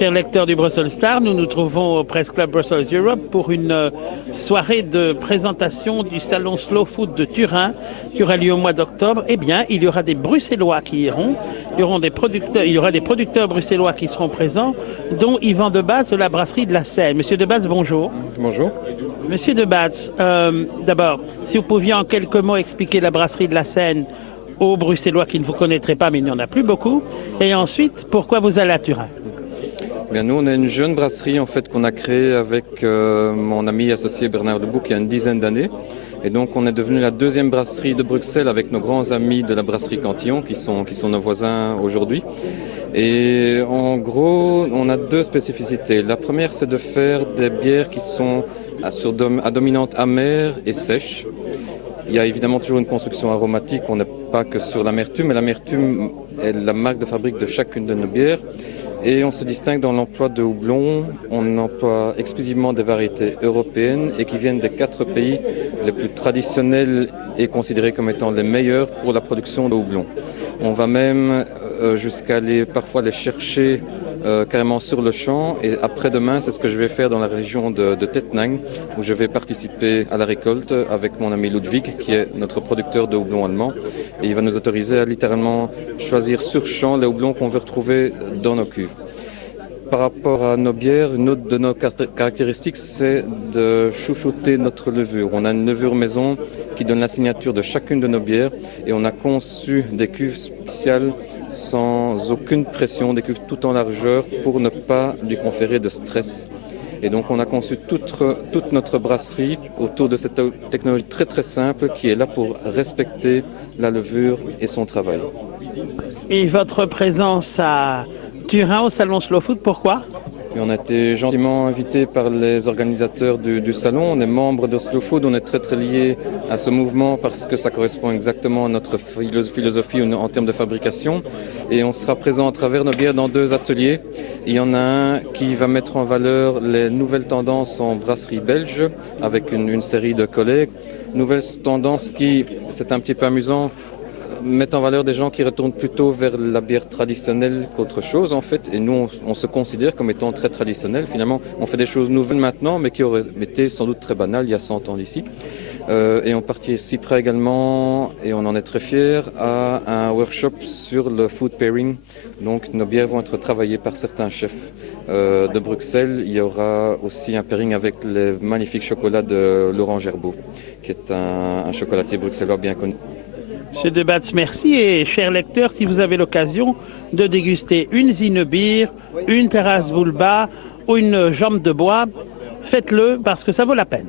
Chers lecteurs du Brussels Star, nous nous trouvons au Press Club Brussels Europe pour une soirée de présentation du salon Slow Food de Turin qui aura lieu au mois d'octobre. Eh bien, il y aura des Bruxellois qui iront, il y aura des producteurs bruxellois qui seront présents, dont Yvan Debaz de la brasserie de la Seine. Monsieur Debaz, bonjour. Bonjour. Monsieur Debaz, d'abord, si vous pouviez en quelques mots expliquer la brasserie de la Seine aux Bruxellois qui ne vous connaîtraient pas, mais il n'y en a plus beaucoup. Et ensuite, pourquoi vous allez à Turin? Bien, nous, on est une jeune brasserie en fait qu'on a créée avec mon ami associé Bernard Debouc il y a une dizaine d'années. Et donc, on est devenu la deuxième brasserie de Bruxelles avec nos grands amis de la brasserie Cantillon qui sont nos voisins aujourd'hui. Et en gros, on a deux spécificités. La première, c'est de faire des bières qui sont à dominante amère et sèche. Il y a évidemment toujours une construction aromatique, on n'est pas que sur l'amertume, mais l'amertume est la marque de fabrique de chacune de nos bières. Et on se distingue dans l'emploi de houblon. On emploie exclusivement des variétés européennes et qui viennent des 4 pays les plus traditionnels et considérés comme étant les meilleurs pour la production de houblon. On va même jusqu'à aller parfois les chercher carrément sur le champ. Et après-demain, c'est ce que je vais faire dans la région de Tettnang, où je vais participer à la récolte avec mon ami Ludwig, qui est notre producteur de houblon allemand. Et il va nous autoriser à littéralement choisir sur champ les houblons qu'on veut retrouver dans nos cuves. Par rapport à nos bières, une autre de nos caractéristiques, c'est de chouchouter notre levure. On a une levure maison qui donne la signature de chacune de nos bières et on a conçu des cuves spéciales sans aucune pression, des cuves tout en largeur pour ne pas lui conférer de stress. Et donc on a conçu toute notre brasserie autour de cette technologie très très simple qui est là pour respecter la levure et son travail. Et votre présence à Turin au salon Slow Food, pourquoi? Et on a été gentiment invité par les organisateurs du salon. On est membre de Slow Food, on est très très lié à ce mouvement parce que ça correspond exactement à notre philosophie en termes de fabrication. Et on sera présent à travers nos bières dans 2 ateliers. Il y en a un qui va mettre en valeur les nouvelles tendances en brasserie belge avec une série de collègues. Nouvelles tendances qui, c'est un petit peu amusant, mettent en valeur des gens qui retournent plutôt vers la bière traditionnelle qu'autre chose en fait. Et nous, on se considère comme étant très traditionnels. Finalement, on fait des choses nouvelles maintenant, mais qui auraient été sans doute très banales il y a 100 ans d'ici. Et on participerait également, et on en est très fiers, à un workshop sur le food pairing. Donc nos bières vont être travaillées par certains chefs de Bruxelles. Il y aura aussi un pairing avec les magnifiques chocolats de Laurent Gerbeau, qui est un chocolatier bruxellois bien connu. Monsieur Debaz, merci. Et chers lecteurs, si vous avez l'occasion de déguster une Zinnebier, une Terrasse Bulba ou une jambe de bois, faites-le parce que ça vaut la peine.